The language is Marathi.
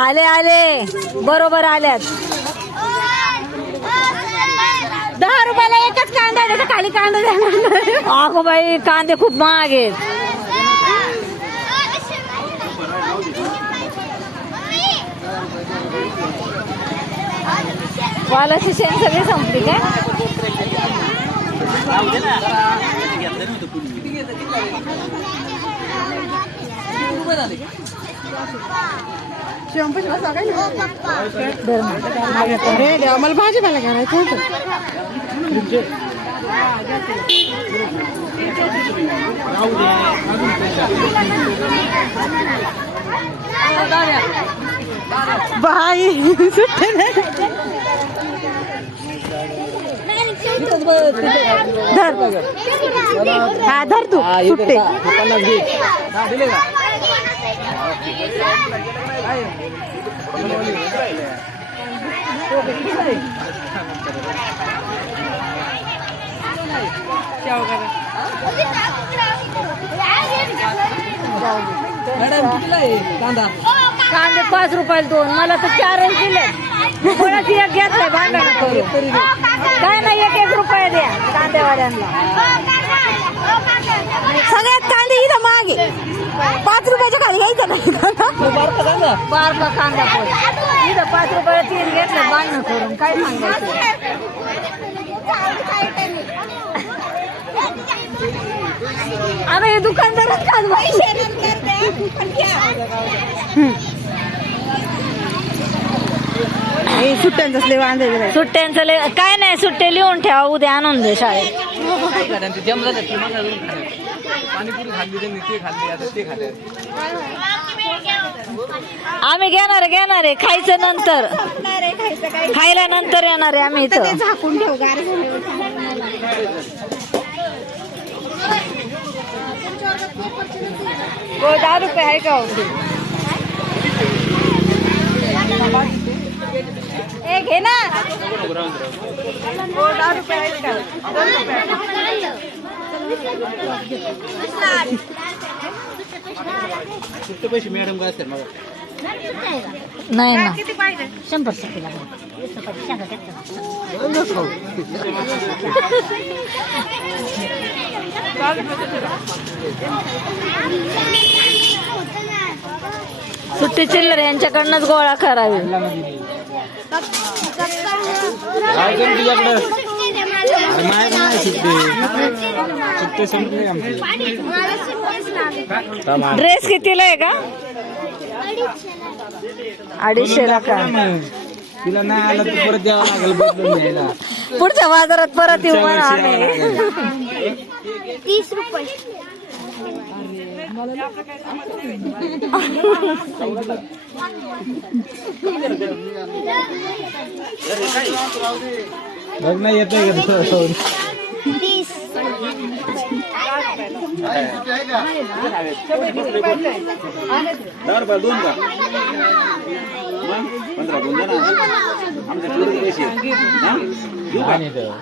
आले आले. बरोबर आल्यात. दहा रुपयाला एकच कांदा आहे, खाली कांदा द्या अगो बाई कांदे खूप महाग आहेत. वालाची शेण सगळी संपली काय? अरे देवा, मला भाजीपाला घालायचं होतं बाई. धर हा धर तू सुट्टे कांदे पाच रुपयाला दोन. मला तर चारच दिले कोणाची एक घेतलंय भांडण करून काय नाही एक एक रुपये द्या कांदेवाल्यांना. सगळ्यात कांदे इथं मागे. पाच रुपयाच्या खाली घ्यायचं नाही बारका कांदा पण इथं पाच रुपयाला तीन घेतलं भांडण करून काय सांगायचं? अरे हे दुकानदारच हे सुट्ट्यांचं. सुट्ट्यांचं लय- काय नाही सुट्टे लिहून ठेवा उद्या आणून दे शाळेत. पाणीपुरी खाल्ली त्यांनी ते खाल्ली आता ते खाल्ले. आम्ही घेणार घेणार आहे खायचं नंतर. खायला नंतर येणार आहे आम्ही इथं. झाकून ठेव गार. हो दहा रुपये आहे का हे ना. पैसे मॅडम काय नाही ना. शंभर रुपये सुट्टी चिल्लर यांच्याकडनंच गोळा करावी. तुझ्याकडं माझ्याकडे नाही ड्रेस कितीला आहे का? अडीचशे का? तिला नाही आला तर परत द्यावं लागेल बदलून पुढच्या बाजारात परत येऊ म्हणा तीस रुपये लग्न येतंय का तुझं सोडून? तीस दहा रुपये दोन का मग पंधरा दोन द्या ना आमच्या पैसे हा? देऊ का?